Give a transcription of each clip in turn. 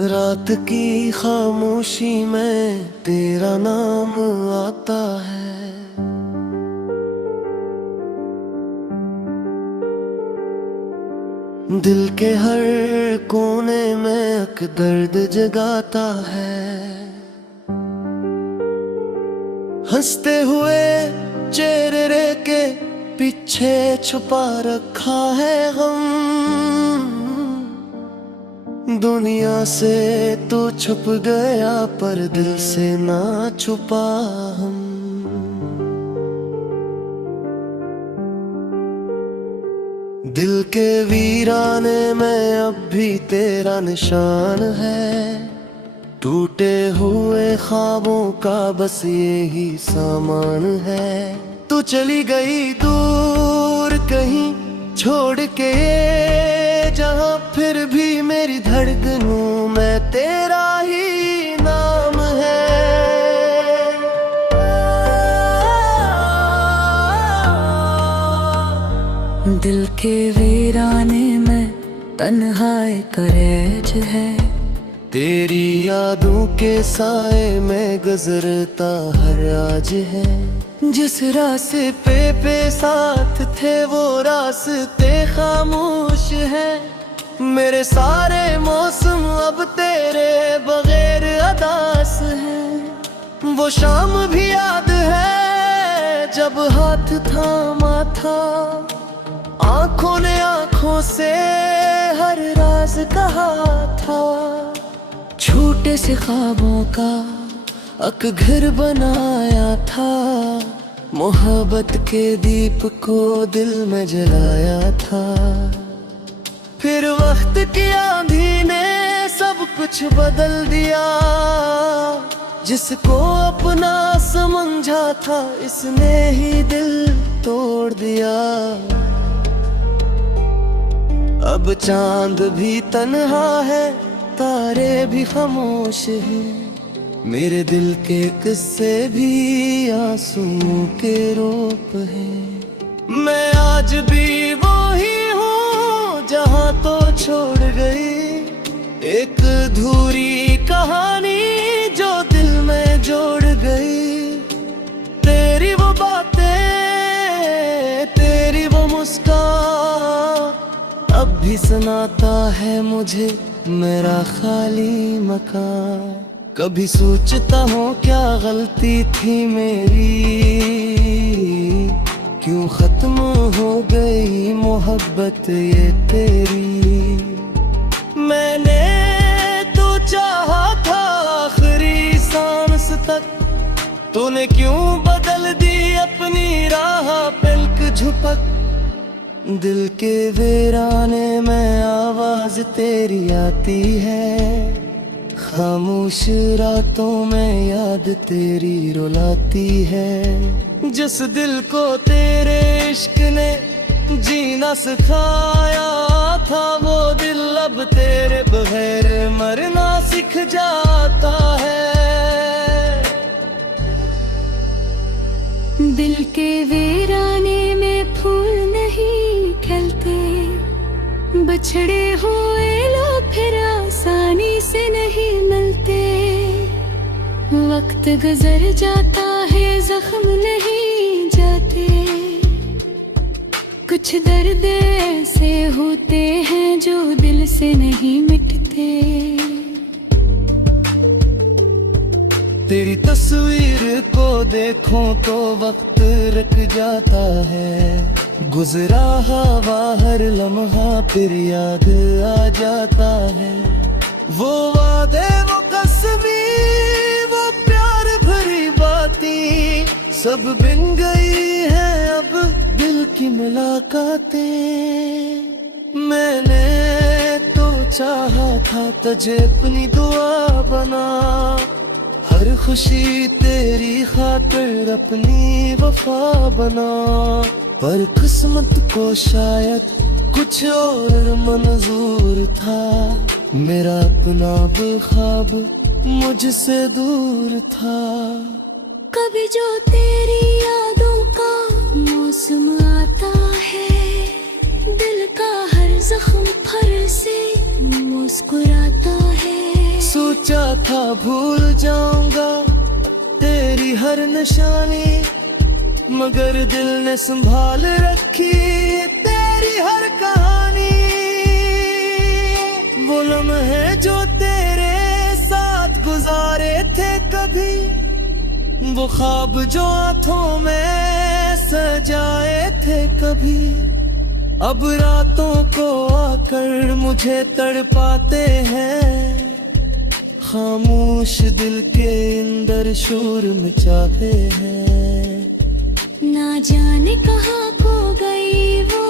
रात की खामोशी में तेरा नाम आता है। दिल के हर कोने में एक दर्द जगाता है। हंसते हुए चेहरे के पीछे छुपा रखा है गम। दुनिया से तो छुप गया पर दिल से ना छुपा हम। दिल के वीराने में अब भी तेरा निशान है। टूटे हुए ख्वाबों का बस यही सामान है। तू चली गई दूर कहीं छोड़ के जहां, फिर भी मेरी धड़कनों में तेरा ही नाम है। दिल के वीराने में तन्हाई का रैज है। तेरी यादों के साए में गुजरता हर आज है। जिस रास्ते पे साथ थे वो रास्ते खामोश है। मेरे सारे मौसम अब तेरे बगैर अदास है। वो शाम भी याद है जब हाथ थामा था। आंखों ने आंखों से हर राज कहा था। छोटे से ख्वाबों का एक घर बनाया था। मोहब्बत के दीप को दिल में जलाया था। फिर वक्त की आंधी ने सब कुछ बदल दिया। जिसको अपना समझा था इसने ही दिल तोड़ दिया। अब चांद भी तन्हा है, तारे भी खामोश हैं। मेरे दिल के किस्से भी आंसुओं के रूप हैं। मैं आज भी वही हूँ जहाँ तो छोड़ गई। एक अधूरी कहानी जो दिल में जोड़ गई। तेरी वो बातें, तेरी वो मुस्कान अब भी सुनाता है मुझे मेरा खाली मकान। कभी सोचता हूँ क्या गलती थी मेरी, क्यों खत्म हो गई मोहब्बत ये तेरी। मैंने तो चाहा था आखिरी सांस तक, तूने क्यों बदल दी अपनी राह पलक झपक। दिल के वीराने में आवाज तेरी आती है। खामोश रातों में याद तेरी रुलाती है। जिस दिल को तेरे इश्क ने जीना सिखाया था, वो दिल अब तेरे बगैर मरना सीख जाता है। दिल के वीराने में फूल नहीं खिलते। बछड़े हुए लोग फिर आसानी से नहीं मिलते। वक्त गुजर जाता है जख्म नहीं जाते। कुछ दर्द ऐसे होते हैं जो दिल से नहीं मिटते। तेरी तस्वीर को देखूं तो वक्त रुक जाता है। गुजरा हवा हर लम्हा फिर याद आ जाता है। वो वादे, वो कसमी, वो प्यार भरी बातें सब बिन गई है अब दिल की मुलाकातें। मैंने तो चाहा था तुझे अपनी दुआ बना। हर खुशी तेरी खातिर अपनी वफा बना। पर किस्मत को शायद कुछ और मंजूर था। मेरा अपना ख्वाब मुझसे दूर था। कभी जो तेरी यादों का मौसम आता है, दिल का हर जख्म फर से मुस्कुराता है। सोचा था भूल जाऊंगा तेरी हर निशानी, मगर दिल ने संभाल रखी तेरी हर कहानी। वो लम्हे जो तेरे साथ गुजारे थे कभी, वो ख्वाब जो आंखों में सजाए थे कभी, अब रातों को आकर मुझे तड़पाते हैं। खामोश दिल के अंदर शोर मचाते हैं। ना जाने कहाँ खो गई वो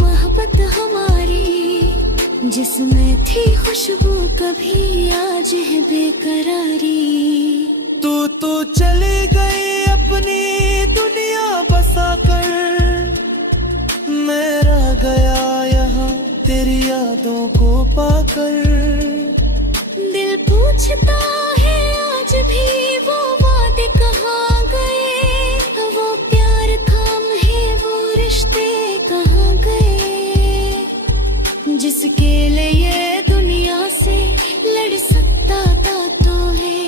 मोहब्बत हमारी, जिसमें थी खुशबू कभी आज है बेकरारी। तू चली गई अपनी दुनिया बसा कर, मैं रह गया यहाँ तेरी यादों को पाकर। दिल पूछता है आज भी वो वादे कहाँ गए, वो प्यार थाम है वो रिश्ते कहाँ गए, जिसके लिए दुनिया से लड़ सकता था तो है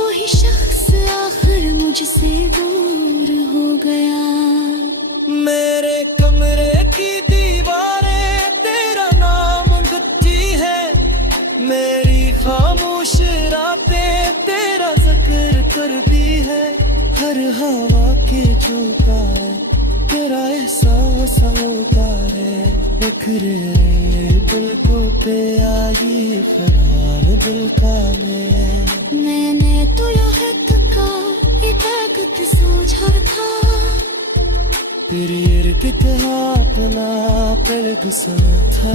वही शख्स आखिर मुझसे दूर हो गया। मेरे कमरे की दीवारें तेरा नाम गत्ती है, मेरी खामोश रातें तेरा जिक्र करती है। हर हवा के झोंका है तेरा एहसास होता है, बिखरे दिल को पे आई खराब दिल का मैंने तो यह का ये ताकत सोचा था, तेरी इर्द अपना पलक सा था।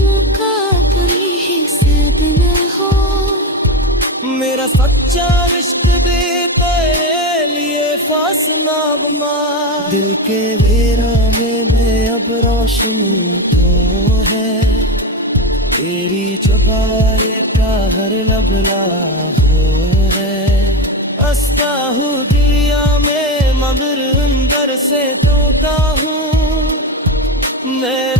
मुकाबरी है सद में हो, मेरा सच्चा रिश्ते भी तेरे लिए फासना बना। दिल के वीराने में अब रोशनी तो है, तेरी चुबारे का हर लबला हो है। हंसता हूँ दुनिया में मगर अंदर से तोता हूँ मैं।